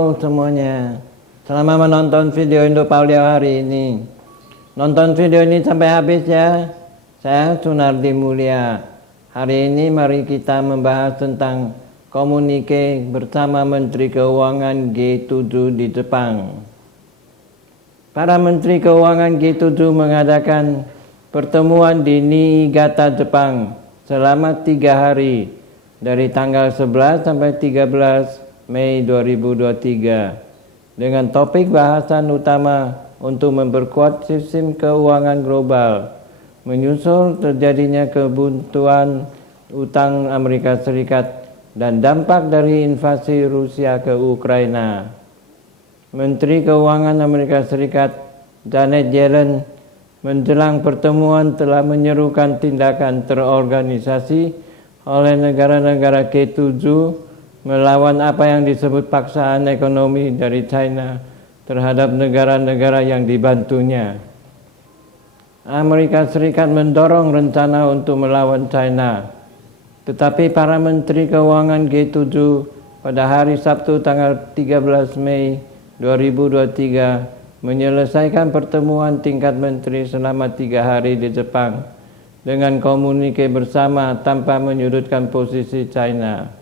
Halo semuanya, selamat menonton video Indo-Paulia hari ini. Nonton video ini sampai habis ya. Saya Sunardi Mulia. Hari ini mari kita membahas tentang komunike bersama Menteri Keuangan G7 di Jepang. Para Menteri Keuangan G7 mengadakan pertemuan di Niigata, Jepang selama 3 hari dari tanggal 11 sampai 13 Mei 2023 dengan topik bahasan utama untuk memperkuat sistem keuangan global menyusul terjadinya kebuntuan utang Amerika Serikat dan dampak dari invasi Rusia ke Ukraina. Menteri Keuangan Amerika Serikat Janet Yellen menjelang pertemuan telah menyerukan tindakan terorganisasi oleh negara-negara G7 melawan apa yang disebut paksaan ekonomi dari China terhadap negara-negara yang dibantunya. Amerika Serikat mendorong rencana untuk melawan China, tetapi para Menteri Keuangan G7 pada hari Sabtu tanggal 13 Mei 2023 menyelesaikan pertemuan tingkat menteri selama 3 hari di Jepang dengan komunike bersama tanpa menyudutkan posisi China.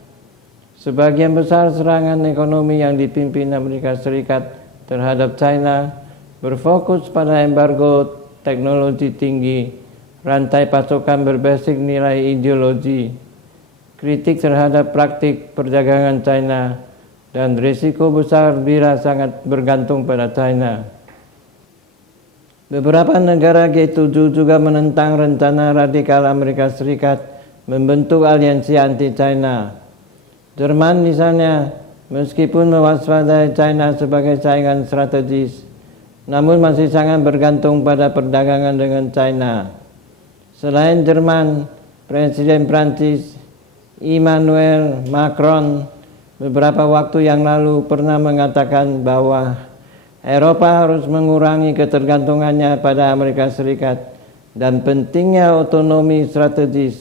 Sebagian besar serangan ekonomi yang dipimpin Amerika Serikat terhadap China berfokus pada embargo teknologi tinggi, rantai pasokan berbasis nilai ideologi, kritik terhadap praktik perdagangan China, dan risiko besar bila sangat bergantung pada China. Beberapa negara G7 juga menentang rencana radikal Amerika Serikat membentuk aliansi anti-China. Jerman misalnya, meskipun mewaspadai China sebagai saingan strategis, namun masih sangat bergantung pada perdagangan dengan China. Selain Jerman, Presiden Prancis Emmanuel Macron beberapa waktu yang lalu pernah mengatakan bahwa Eropa harus mengurangi ketergantungannya pada Amerika Serikat dan pentingnya otonomi strategis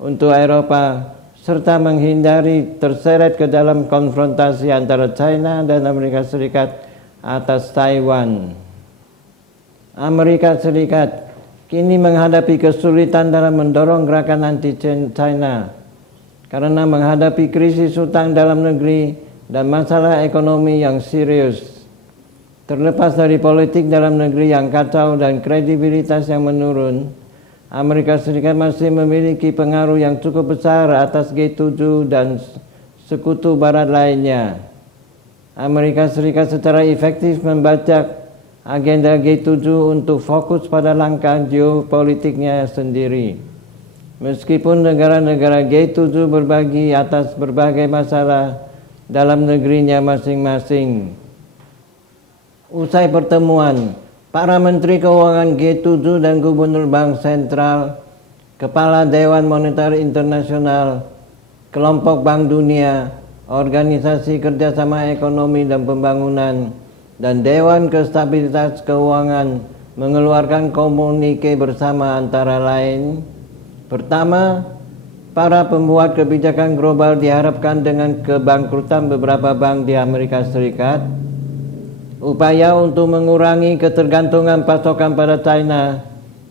untuk Eropa serta menghindari terseret ke dalam konfrontasi antara China dan Amerika Serikat atas Taiwan. Amerika Serikat kini menghadapi kesulitan dalam mendorong gerakan anti-China karena menghadapi krisis utang dalam negeri dan masalah ekonomi yang serius. Terlepas dari politik dalam negeri yang kacau dan kredibilitas yang menurun, Amerika Serikat masih memiliki pengaruh yang cukup besar atas G7 dan sekutu barat lainnya. Amerika Serikat secara efektif membajak agenda G7 untuk fokus pada langkah geopolitiknya sendiri. Meskipun negara-negara G7 berbagi atas berbagai masalah dalam negerinya masing-masing. Usai pertemuan, para Menteri Keuangan G7 dan Gubernur Bank Sentral, Kepala Dewan Moneter Internasional, Kelompok Bank Dunia, Organisasi Kerjasama Ekonomi dan Pembangunan, dan Dewan Stabilitas Keuangan mengeluarkan komunike bersama antara lain. Pertama, para pembuat kebijakan global diharapkan dengan kebangkrutan beberapa bank di Amerika Serikat, upaya untuk mengurangi ketergantungan pasokan pada China,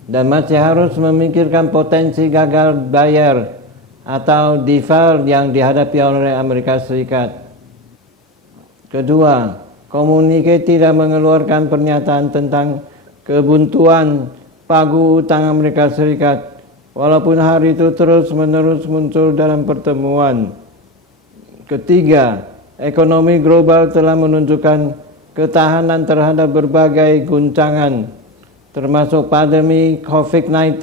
dan masih harus memikirkan potensi gagal bayar atau default yang dihadapi oleh Amerika Serikat. Kedua, komunike tidak mengeluarkan pernyataan tentang kebuntuan pagu utang Amerika Serikat, walaupun hal itu terus-menerus muncul dalam pertemuan. Ketiga, ekonomi global telah menunjukkan ketahanan terhadap berbagai guncangan, termasuk pandemi COVID-19,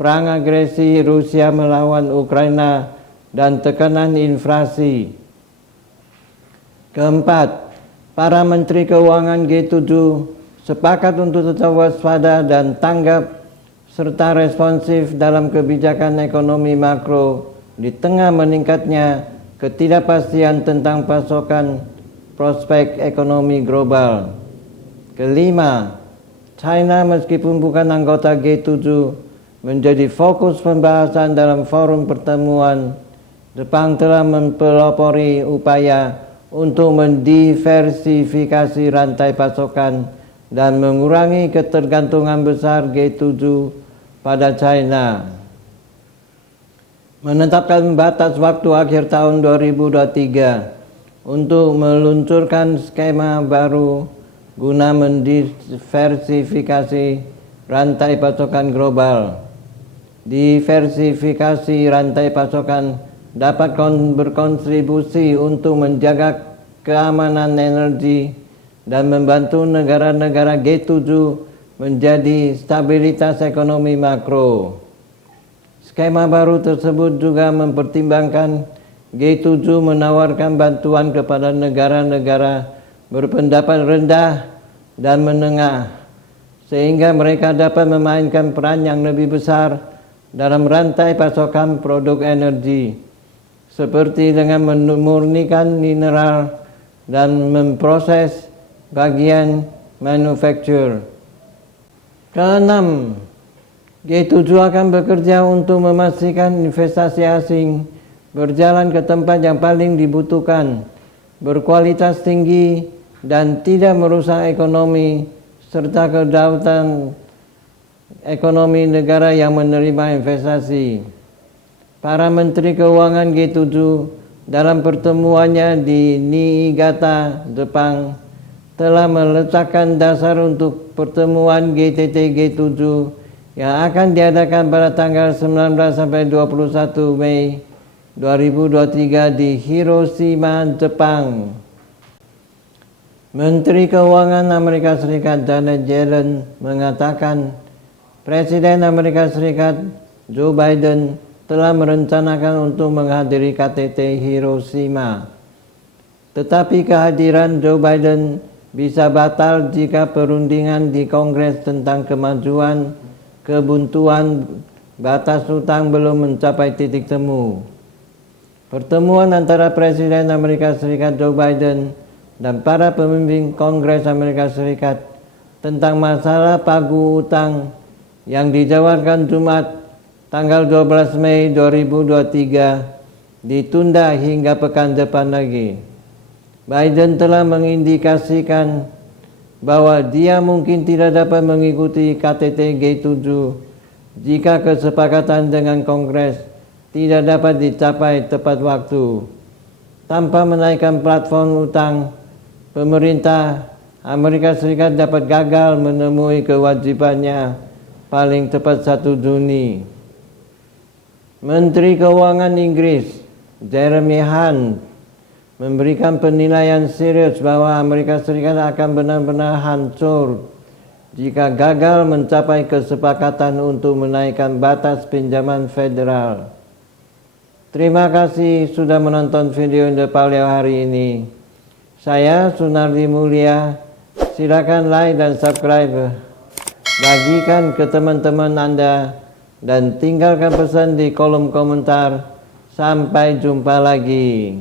perang agresi Rusia melawan Ukraina, dan tekanan inflasi. Keempat, para Menteri Keuangan G7 sepakat untuk tetap waspada dan tanggap serta responsif dalam kebijakan ekonomi makro di tengah meningkatnya ketidakpastian tentang pasokan prospek ekonomi global. Kelima, China meskipun bukan anggota G7 menjadi fokus pembahasan dalam forum pertemuan. Jepang telah mempelopori upaya untuk mendiversifikasi rantai pasokan dan mengurangi ketergantungan besar G7 pada China. Menetapkan batas waktu akhir tahun 2023 untuk meluncurkan skema baru guna mendiversifikasi rantai pasokan global. Diversifikasi rantai pasokan dapat berkontribusi untuk menjaga keamanan energi dan membantu negara-negara G7 menjadi stabilitas ekonomi makro. Skema baru tersebut juga mempertimbangkan G7 menawarkan bantuan kepada negara-negara berpendapat rendah dan menengah, sehingga mereka dapat memainkan peran yang lebih besar dalam rantai pasokan produk energi, seperti dengan memurnikan mineral dan memproses bagian manufaktur. Keenam, G7 akan bekerja untuk memastikan investasi asing berjalan ke tempat yang paling dibutuhkan, berkualitas tinggi, dan tidak merusak ekonomi serta kedaulatan ekonomi negara yang menerima investasi. Para Menteri Keuangan G7 dalam pertemuannya di Niigata, Jepang, telah meletakkan dasar untuk pertemuan GTT G7 yang akan diadakan pada tanggal 19 sampai 21 Mei 2023 di Hiroshima, Jepang. Menteri Keuangan Amerika Serikat Janet Yellen mengatakan Presiden Amerika Serikat Joe Biden telah merencanakan untuk menghadiri KTT Hiroshima. Tetapi kehadiran Joe Biden bisa batal jika perundingan di Kongres tentang kemajuan kebuntuan batas utang belum mencapai titik temu. Pertemuan antara Presiden Amerika Serikat Joe Biden dan para pemimpin Kongres Amerika Serikat tentang masalah pagu utang yang dijadwalkan Jumat tanggal 12 Mei 2023 ditunda hingga pekan depan lagi. Biden telah mengindikasikan bahwa dia mungkin tidak dapat mengikuti KTT G7 jika kesepakatan dengan Kongres tidak dapat dicapai tepat waktu. Tanpa menaikkan platform utang, pemerintah Amerika Serikat dapat gagal menemui kewajibannya paling tepat 1 Juni. Menteri Keuangan Inggris Jeremy Hunt memberikan penilaian serius bahwa Amerika Serikat akan benar-benar hancur jika gagal mencapai kesepakatan untuk menaikkan batas pinjaman federal. Terima kasih sudah menonton video The Paleo hari ini. Saya Sunardi Mulia. Silakan like dan subscribe. Bagikan ke teman-teman Anda dan tinggalkan pesan di kolom komentar. Sampai jumpa lagi.